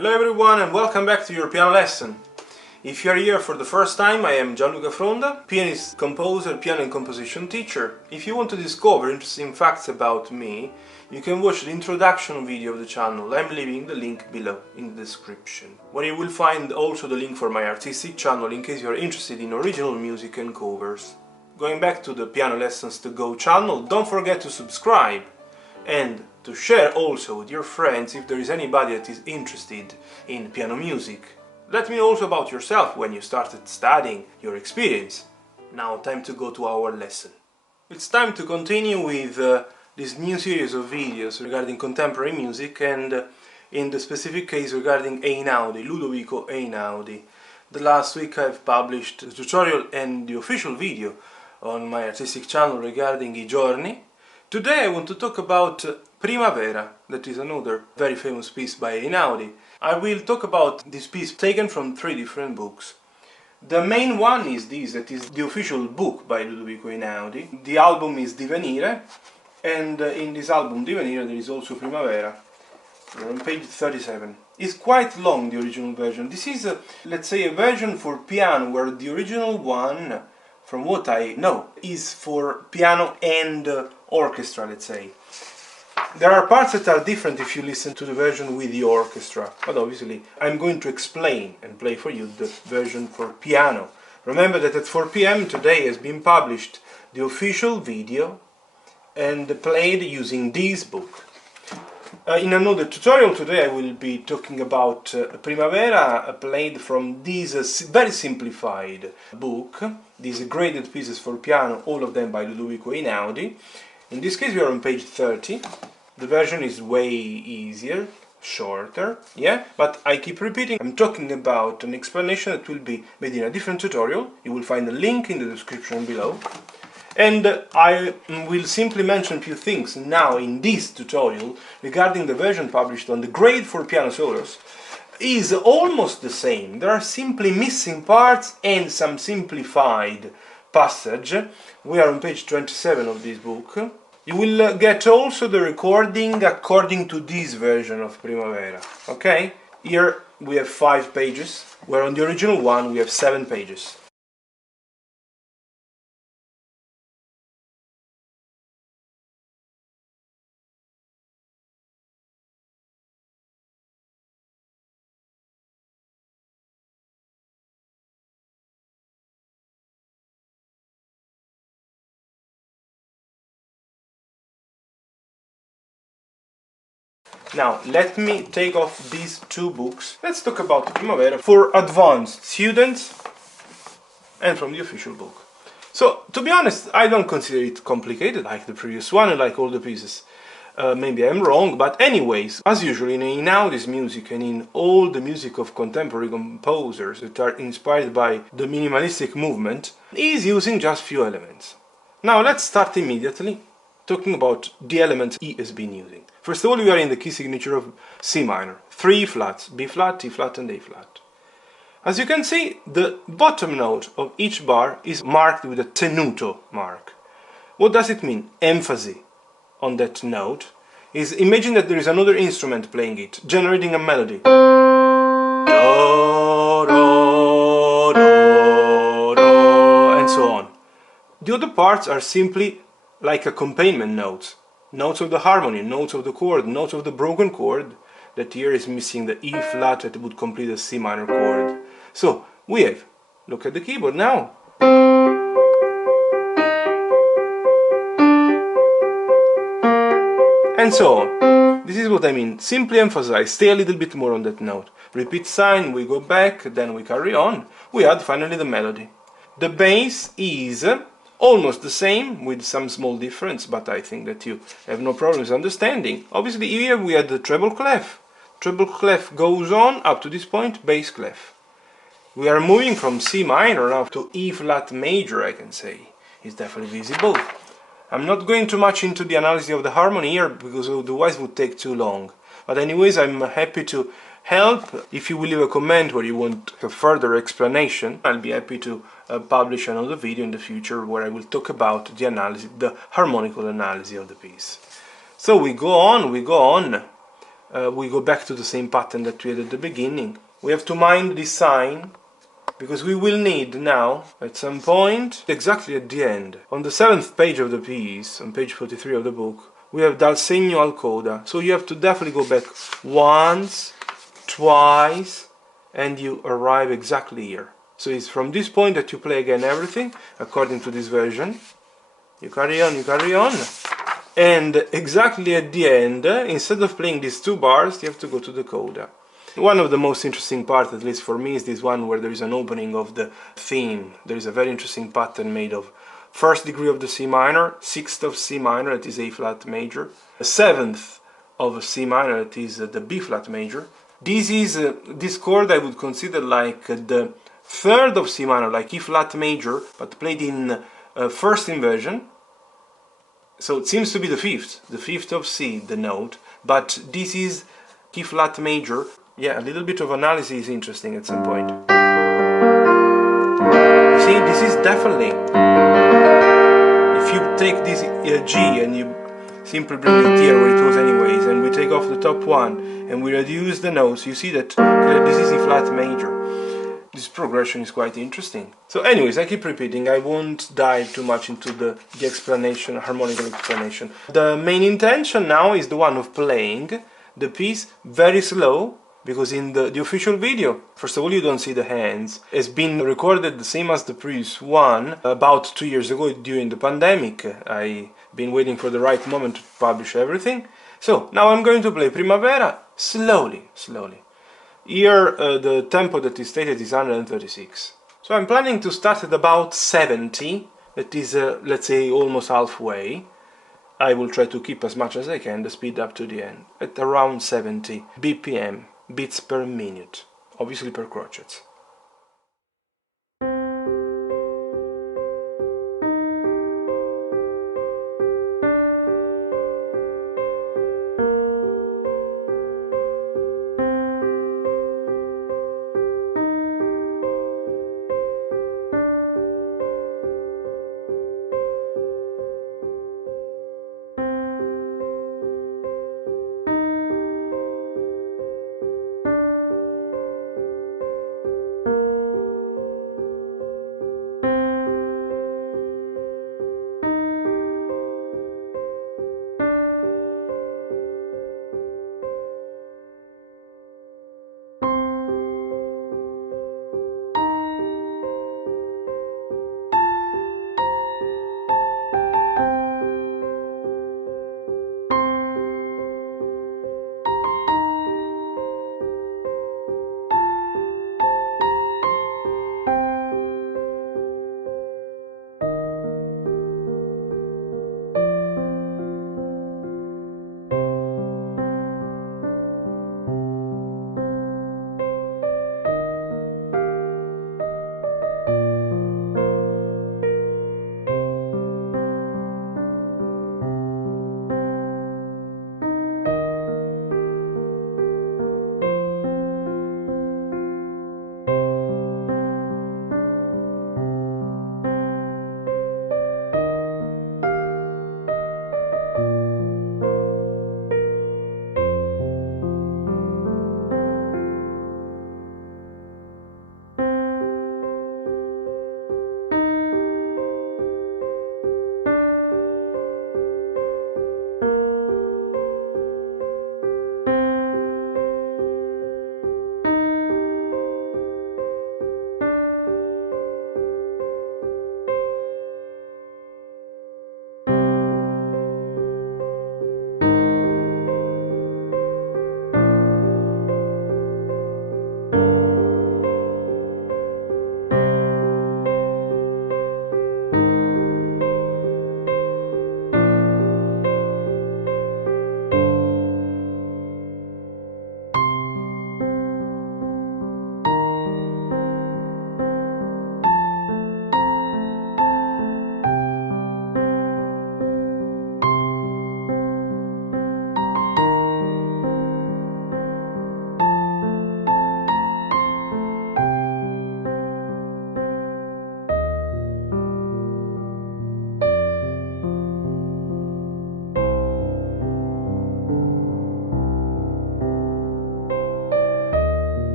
Hello everyone and welcome back to your piano lesson. If you are here for the first time, I am Gianluca Fronda, pianist, composer, piano and composition teacher. If you want to discover interesting facts about me, you can watch the introduction video of the channel. I'm leaving the link below in the description, where you will find also the link for my artistic channel in case you are interested in original music and covers. Going back to the Piano Lessons to Go channel, don't forget to subscribe and to share also with your friends if there is anybody that is interested in piano music. Let me know also about yourself when you started studying, your experience. Now time to go to our lesson. It's time to continue with this new series of videos regarding contemporary music and in the specific case regarding Einaudi, Ludovico Einaudi. The last week I've published the tutorial and the official video on my artistic channel regarding I Giorni. Today I want to talk about Primavera, that is another very famous piece by Einaudi. I will talk about this piece taken from 3 different books. The main one is this, that is the official book by Ludovico Einaudi. The album is Divenire, and in this album Divenire there is also Primavera. We're on page 37. It's quite long, the original version. This is, let's say, a version for piano, where the original one, from what I know, is for piano and orchestra, let's say. There are parts that are different if you listen to the version with the orchestra, but obviously I'm going to explain and play for you the version for piano. Remember that at 4 p.m. today has been published the official video and played using this book. In another tutorial today I will be talking about Primavera, played from this very simplified book, these graded pieces for piano, all of them by Ludovico Einaudi. In this case we are on page 30. The version is way easier, shorter, yeah, but I keep repeating, I'm talking about an explanation that will be made in a different tutorial. You will find a link in the description below. And I will simply mention a few things now in this tutorial regarding the version published on the grade for piano solos. Is almost the same. There are simply missing parts and some simplified passage. We are on page 27 of this book. You will get also the recording according to this version of Primavera. Okay? Here we have 5 pages, where on the original one we have 7 pages. Now, let me take off these 2 books. Let's talk about Primavera for advanced students and from the official book. So, to be honest, I don't consider it complicated like the previous one and like all the pieces. Maybe I'm wrong, but anyways, as usual in Einaudi's music and in all the music of contemporary composers that are inspired by the minimalistic movement, he's using just few elements. Now, let's start immediately talking about the elements he has been using. First of all, we are in the key signature of C minor. 3 flats, B flat, E flat and A flat. As you can see, the bottom note of each bar is marked with a tenuto mark. What does it mean? Emphasis on that note is, imagine that there is another instrument playing it, generating a melody. Do, do, do, do, and so on. The other parts are simply like accompaniment notes. Notes of the harmony, notes of the chord, notes of the broken chord, that here is missing the E flat that would complete a C minor chord. So, we have, look at the keyboard now. And so on. This is what I mean. Simply emphasize, stay a little bit more on that note. Repeat sign, we go back, then we carry on. We add finally the melody. The bass is almost the same, with some small difference, but I think that you have no problems understanding. Obviously here we had the treble clef. Treble clef goes on up to this point, bass clef. We are moving from C minor now to E flat major, I can say. It's definitely visible. I'm not going too much into the analysis of the harmony here, because otherwise it would take too long. But anyways, I'm happy to help. If you will leave a comment where you want a further explanation, I'll be happy to publish another video in the future where I will talk about the analysis, the harmonical analysis of the piece. So we go on. we go back to the same pattern that we had at the beginning. We have to mind this sign, because we will need now, at some point, exactly at the end, on the 7th page of the piece, on page 43 of the book, we have dal segno al coda. So you have to definitely go back once, twice, and you arrive exactly here. So it's from this point that you play again everything, according to this version. You carry on, and exactly at the end, instead of playing these two bars, you have to go to the coda. One of the most interesting parts, at least for me, is this one where there is an opening of the theme. There is a very interesting pattern made of 1st degree of the C minor, 6th of C minor, that is A flat major, 7th of C minor, that is the B flat major. This chord I would consider like the 3rd of C minor, like E flat major, but played in first inversion. So it seems to be the 5th of C, the note, but this is E flat major. Yeah, a little bit of analysis is interesting at some point. You see, this is definitely, if you take this G and you simply bring it here where it was anyways, and we take off the top one and we reduce the notes, you see that this is E flat major. This progression is quite interesting. So anyways, I keep repeating, I won't dive too much into the explanation, harmonical explanation. The main intention now is the one of playing the piece very slow, because in the official video, first of all, you don't see the hands. It's been recorded the same as the previous one about 2 years ago during the pandemic. I've been waiting for the right moment to publish everything. So now I'm going to play Primavera slowly. Here the tempo that is stated is 136. So I'm planning to start at about 70, that is let's say almost halfway. I will try to keep as much as I can the speed up to the end, at around 70 BPM, beats per minute, obviously per crotchets.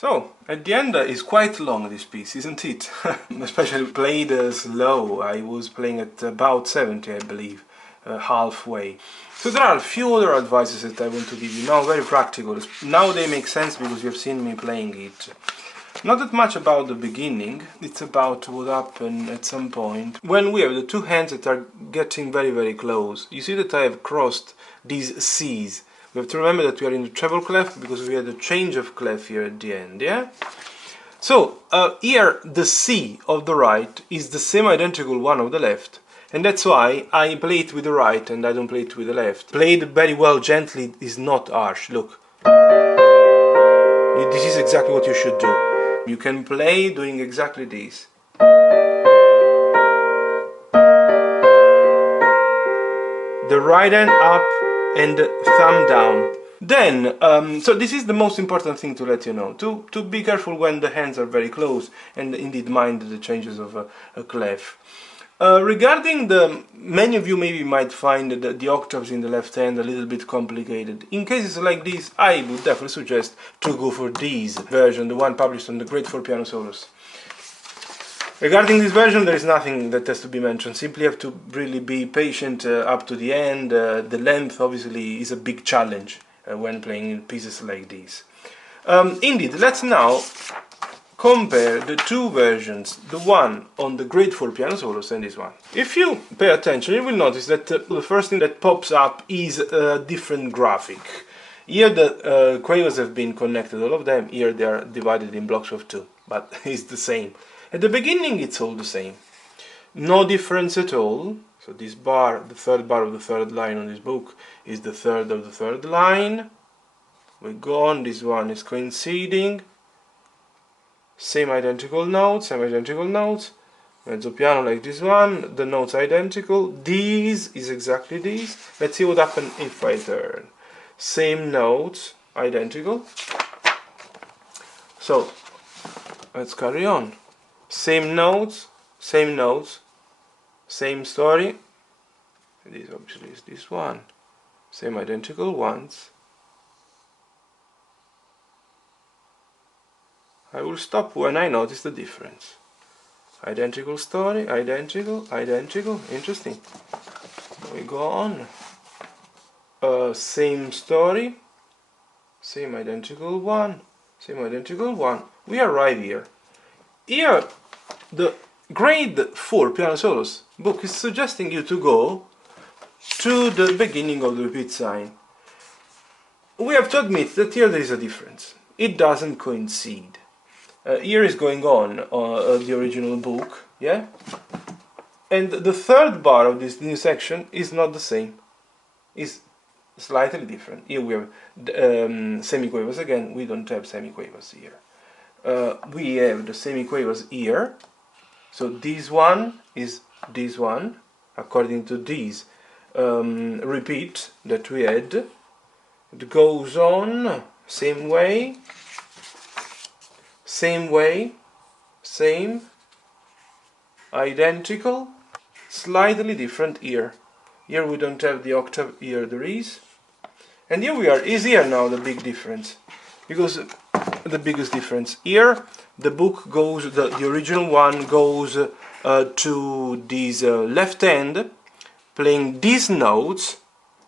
So, at the end is quite long, this piece, isn't it? Especially played slow. I was playing at about 70, I believe, halfway. So there are a few other advices that I want to give you now, very practical. Now they make sense because you've seen me playing it. Not that much about the beginning, it's about what happened at some point when we have the two hands that are getting very, very close. You see that I have crossed these C's. We have to remember that we are in the treble clef because we had a change of clef here at the end, yeah? So, here the C of the right is the same identical one of the left, and that's why I play it with the right and I don't play it with the left. Played very well gently is not harsh, look. This is exactly what you should do. You can play doing exactly this. The right hand up and thumb down. Then, so this is the most important thing to let you know, to be careful when the hands are very close and indeed mind the changes of a clef. Regarding many of you maybe might find the octaves in the left hand a little bit complicated. In cases like this, I would definitely suggest to go for this version, the one published on the Great 4 Piano Solos. Regarding this version, there is nothing that has to be mentioned. Simply have to really be patient up to the end. The length obviously is a big challenge when playing pieces like these. Indeed, let's now compare the two versions, the one on the Great 4 Piano Solos and this one. If you pay attention, you will notice that the first thing that pops up is a different graphic. Here the quavers have been connected, all of them. Here they are divided in blocks of 2, but it's the same. At the beginning it's all the same. No difference at all. So this bar, the third bar of the third line on this book, is the third of the third line. We go on, this one is coinciding. Same identical notes, mezzo piano like this one, the notes identical, this is exactly this. Let's see what happens if I turn. Same notes, identical. So, let's carry on. Same notes, same story. This obviously is this one. Same identical ones. I will stop when I notice the difference. Identical story, identical, interesting. We go on. Same story, same identical one. We arrive here. Here, the Grade 4 Piano Solos book is suggesting you to go to the beginning of the repeat sign. We have to admit that here there is a difference. It doesn't coincide. Here is going on the original book, yeah? And the third bar of this new section is not the same. It's slightly different. Here we have semiquavers again. We don't have semiquavers here. We have the semiquavers here. So this one is this one, according to this repeat that we had. It goes on, same way, same, identical, slightly different here. Here we don't have the octave, here there is. And here we are, is here now the big difference. Because the biggest difference. Here the book goes, the original one goes to this left hand, playing these notes,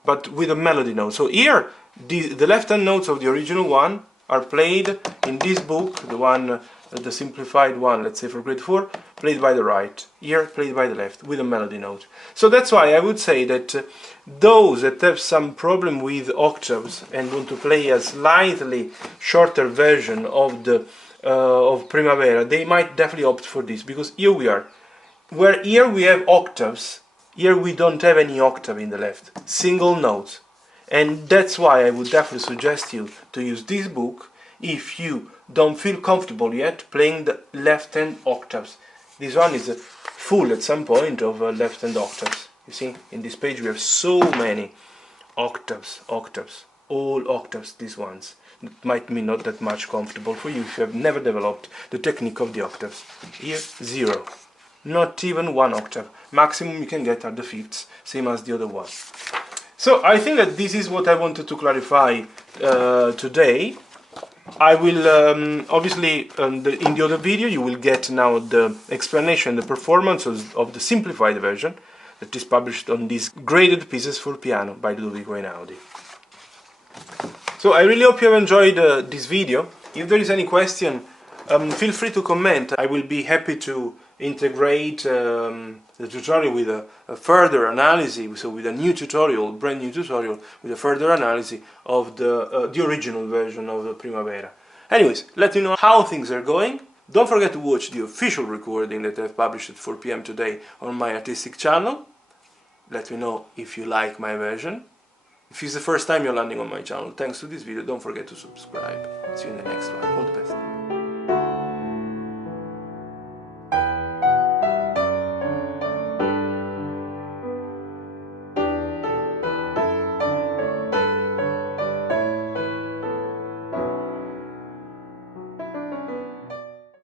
but with a melody note. So here, the left hand notes of the original one are played in this book, the one, the simplified one, let's say for grade 4, played by the right. Here, played by the left, with a melody note. So that's why I would say that those that have some problem with octaves and want to play a slightly shorter version of the of Primavera, they might definitely opt for this, because here we are. Where here we have octaves, here we don't have any octave in the left, single notes. And that's why I would definitely suggest you to use this book if you don't feel comfortable yet playing the left hand octaves. This one is full at some point of left hand octaves. You see, in this page we have so many octaves, all octaves, these ones. It might be not that much comfortable for you if you have never developed the technique of the octaves. Here, 0. Not even 1 octave. Maximum you can get are the fifths, same as the other one. So I think that this is what I wanted to clarify today. I will obviously in the other video you will get now the explanation, the performance of the simplified version that is published on these graded pieces for piano by Ludovico Einaudi. So I really hope you have enjoyed this video. If there is any question, feel free to comment. I will be happy to integrate the tutorial with a further analysis, so with a new tutorial, brand new tutorial, with a further analysis of the original version of the Primavera. Anyways, let me know how things are going. Don't forget to watch the official recording that I've published at 4 PM today on my artistic channel. Let me know if you like my version. If it's the first time you're landing on my channel, thanks to this video, don't forget to subscribe. See you in the next one. All the best.